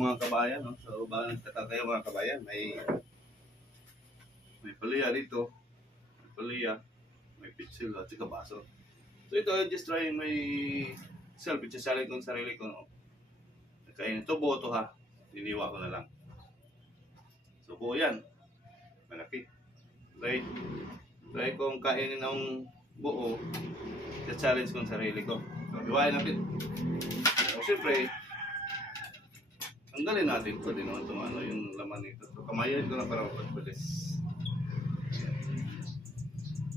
mga kabayan, no? So, baka nagtaka kayo mga kabayan, may palya dito, may palya, may pitsil at saka baso. So ito, just try my self, itsasalin ko sa sarili ko, no? Kainin ito, buo to ha, iniwa ko na lang. So buo yan, malaki. Try kong kainin ng buo, challenge ko sa sarili ko. So, hiwain natin. So, siyempre, tanggalin natin ito din naman itong ano, yung laman nito. So, kamayan ko na para mapagpalis.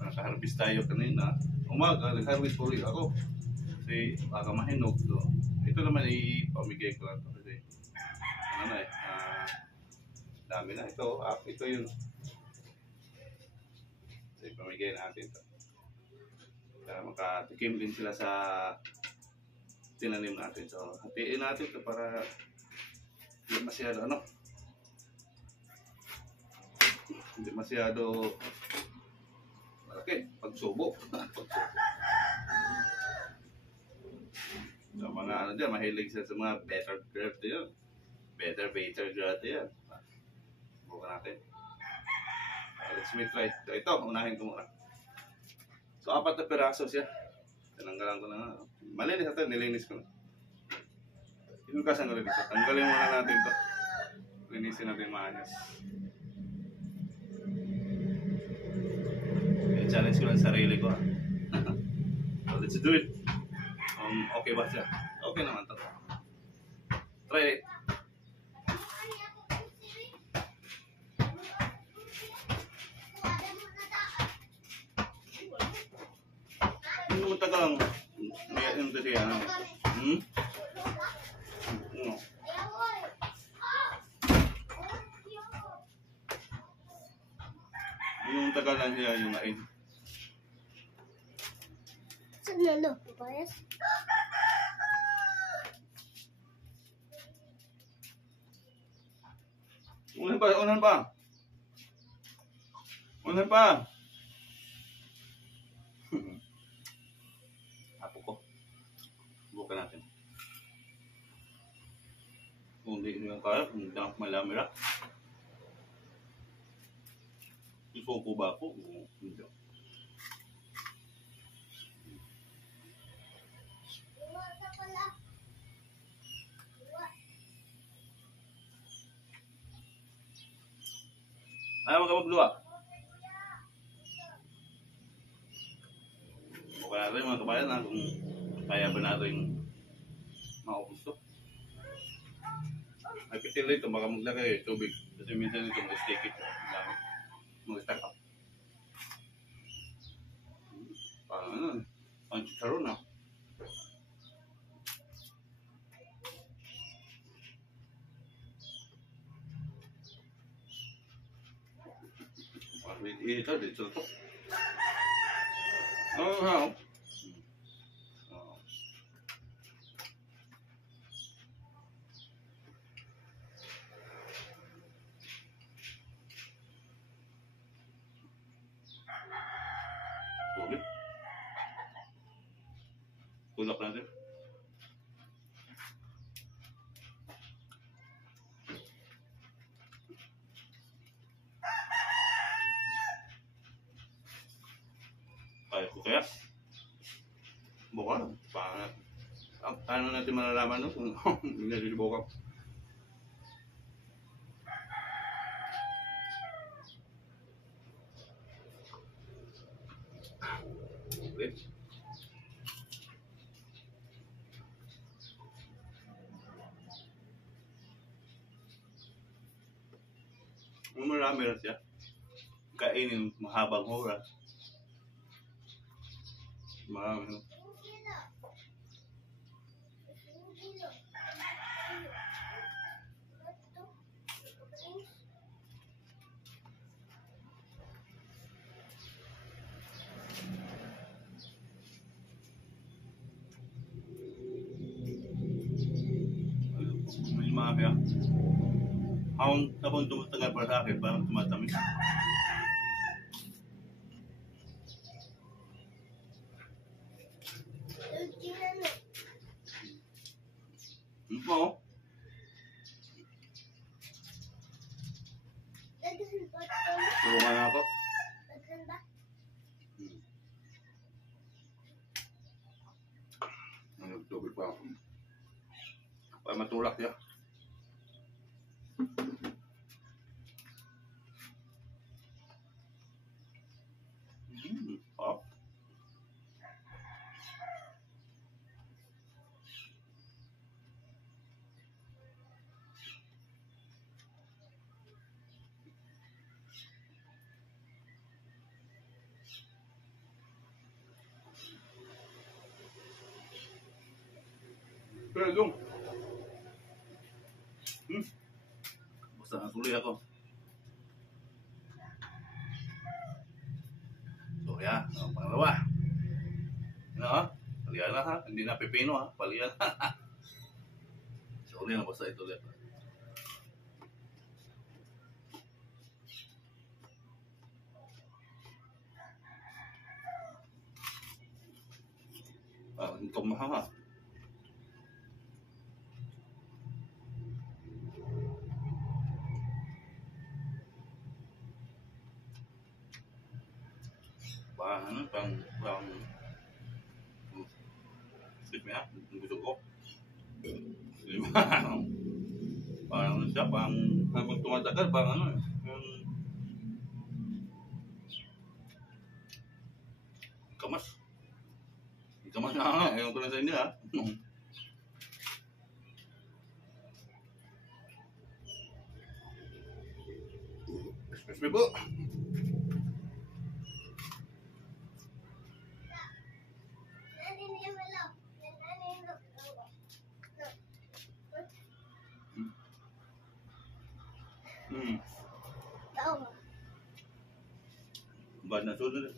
Naka-harvest tayo kanina. Umaga, nag-harvest po rin ako. Kasi baka mahinog. So, ito naman ipamigay ko lang ito. Kasi, ano eh, dami na. Ito yun. So, ipamigay natin ito. Para makatikim din sila sa tinanim natin. So, hatiin natin ito para hindi masyado hindi masyado malaki pagsubo. So, mga dyan, mahilig sila sa mga better growth yun. Better growth yan. Bukan natin. Let's try. So, ito, unahin ko muna. So, 4 na piraso siya. Tinanggalan ko na nga. Malinis natin, nilinis ko na. Inugasan ko rin ito. Tanggalin muna natin ito. Linisin natin maayos. I-challenge ko lang sarili ko. So, let's do it. Okay ba siya? Okay naman ito. Try it. Yung matagal lang. Yung kasi ano. Yung tagal lang siya yung aid. Saan na no? Papayas? Unan pa. Apo ko. Bukan natin. Kung hindi nyo kaya, kung hindi ako malamira. Isuko ba ako? Hindi. Ayaw ka magluwa. Bukan natin mga kabayan na kung kaya ba natin maubos to. Ay pitil ito, baka maglagay tubig. Kasi minsan ito mag-stick it. Mag-stack up. Parang ano, ang chicharon na. Ito, dito to. Oh. Tulak natin. Kaya ko kaya? Bukan. Paano natin malalaman kung hindi bukan? Okay. Marami na siya. Kainin mahabang oras. Marami na. May mga kaya. Habang tumatagal para sa akin, parang tumatamis. Oo. Daghan ba? Tulungan na ako. Daghan ba? Nagtubig pa ako. Para matulak niya. Oh. Pero dong. Basta nasuloy ako. So, yan. Pangalawa. Ano ha? Palihan na ha. Hindi na pipino ha. Palihan na. So, ulit na basta ito ulit. Ito mahal. Pang excuse me ha, gusto ko. Parang siya, habang tumatagal, parang ano kamas. Kamas na nga, ewan ko lang sa inyo ha. Excuse me po. Bad na sunod.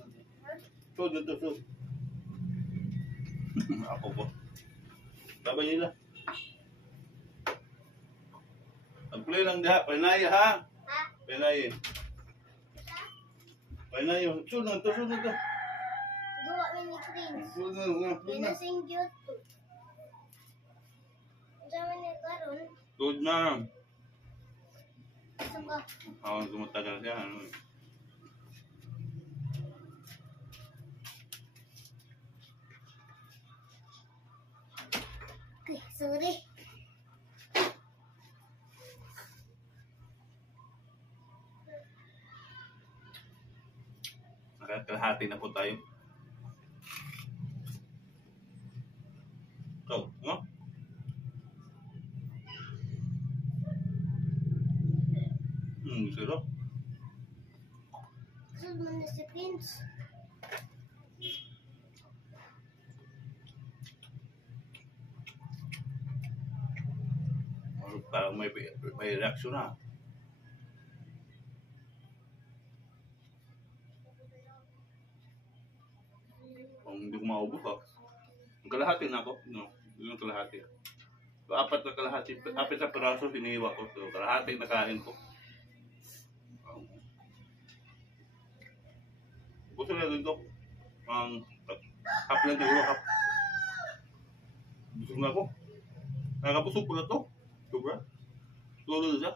Sunod. Ako po. Sabay nila. Mag-play lang diha. Panay ha? Panay. Panay. Sunod to. Gawa mini Prince. Sunod. Pinasing cute to. Diyan na karon. Good na. Saka. Ako tumatagal siya. Okay, sorry. Kalahati na po tayo. So, no? Sarap. Sunod mo na si Prince. Parang may reaction na. Kung hindi ko maubos ha. Ang kalahati na ako. No, yung kalahati. So, apat na peraso hiniwa ko. So, kalahati na kain ko. Gusto na dito. Half lang siguro, half. Busog na ako. Nakakabusog ko na to. Sobra. Lolo na siya.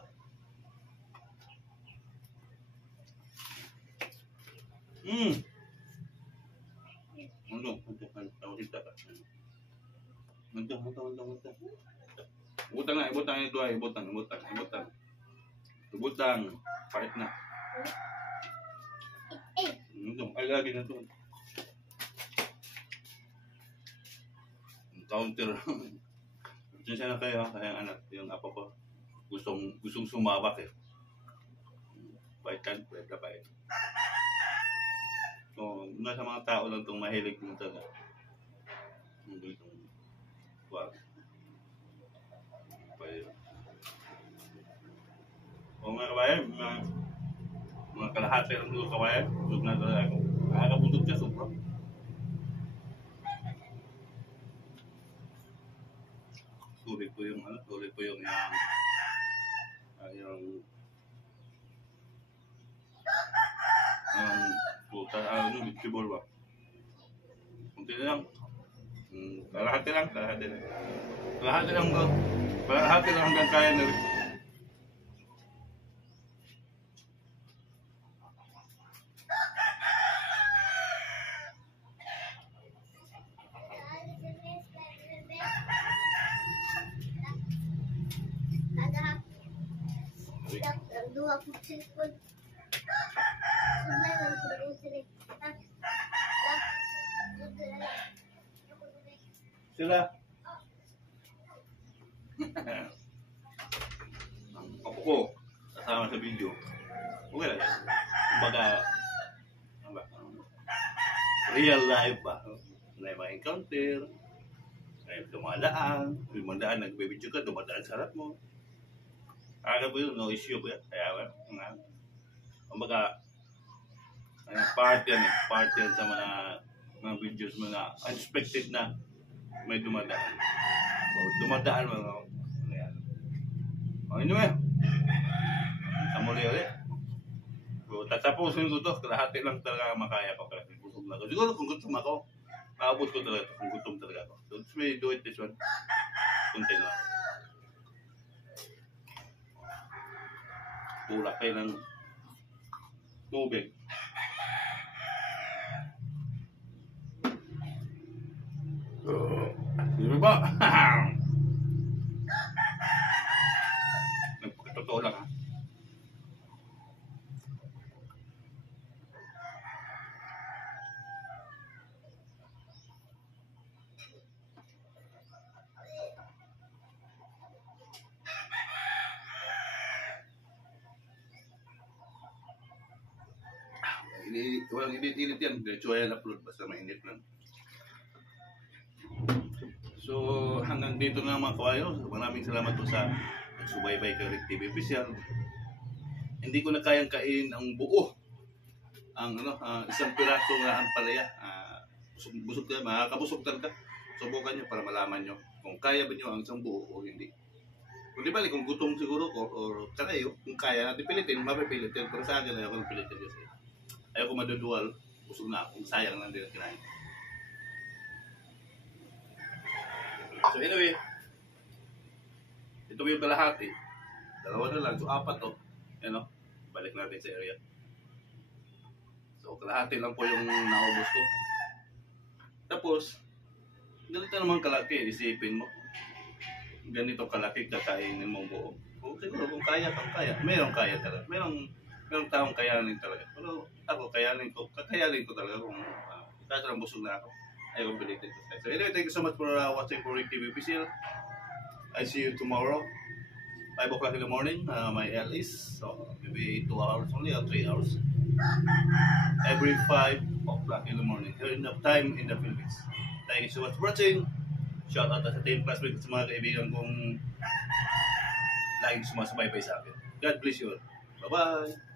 Ibutang. Pahit na. Ay, lagi na ito. Counter. Diyan na kayo, kaya anak, yung apo ko. Gustong sumabak eh. Bait ka, bait. So, nasa mga tao lang itong mahilig mo talaga. Itong wag. O mga kabayan, mga kalahati lang doon kabayan, busog na talaga ako. Nakakabusog siya, sobra. Sulit po yung vegetable ba? Kunti na lang. Kalahati lang hanggang kaya na rin. Dua po cellphone. Sabay lang po rin sila. Sila. Ang apo ko, kasama sa video. Okay lang yan. Kumbaga, ano ba? Real life ba? May mga encounter, may dumadaan, nagbibidyo ka, dumadaan sa harap mo. Kaya po yun, no issue ko yan. Kaya kumbaga, part yan eh. Part yan sa mga videos mo na unexpected na may dumadaan. So, dumadaan mo. Ano yan? O, anyway. Sa muli ulit. So, tatapusin ko to. Kalahati lang talaga makaya ko. Kasi busog na ako. Siguro kung gutom ako, maabot ko talaga ito. Kung gutom talaga ako. So, let's may do it this one. Kunti lang. Tulak kayo ng tubig. Di ba? Nagpakatotoo lang ha. Walang init-init yan. Diretso yan upload basta mainit lang. So hanggang dito na mga kawayo. Maraming salamat po sa nagsubaybay kay Rick TV Official. Hindi ko na kayang kainin ang buo. Ang isang piraso na ampalaya. Busog ka, makakabusog talaga. Subukan nyo para malaman nyo kung kaya ba nyo ang isang buo o hindi. Kung di bali, kung gutom siguro ko o kayo, kung kaya natin pilitin, mapipilitin. Pero sa akin, ayaw ko ng pilitin kasi. Ayaw ko madudual, busog na ako. Sayang lang din ang kinain. So anyway, ito yung kalahati. Dalawa na lang, so 4 to. Yan o, balik natin sa area. So kalahati lang po yung naubos ko. Tapos, ganito naman kalaki, isipin mo. Ganito kalaki kakainin mong buo. O siguro kung kaya, mayroong kaya talaga. Mayroong taong kayanin talaga. Pero ako, kakayanin ko talaga kung kaso lang busog na ako. I will believe it. So anyway, thank you so much for watching for Rick TV Official. I see you tomorrow, 5 o'clock in the morning. My L is so maybe 2 hours only or 3 hours. Every 5 o'clock in the morning. Here enough time in the Philippines. Thank you so much for watching. Shout out sa team classmates sa mga kaibigan kong laging sumasabay sa akin. God bless you all. Bye-bye!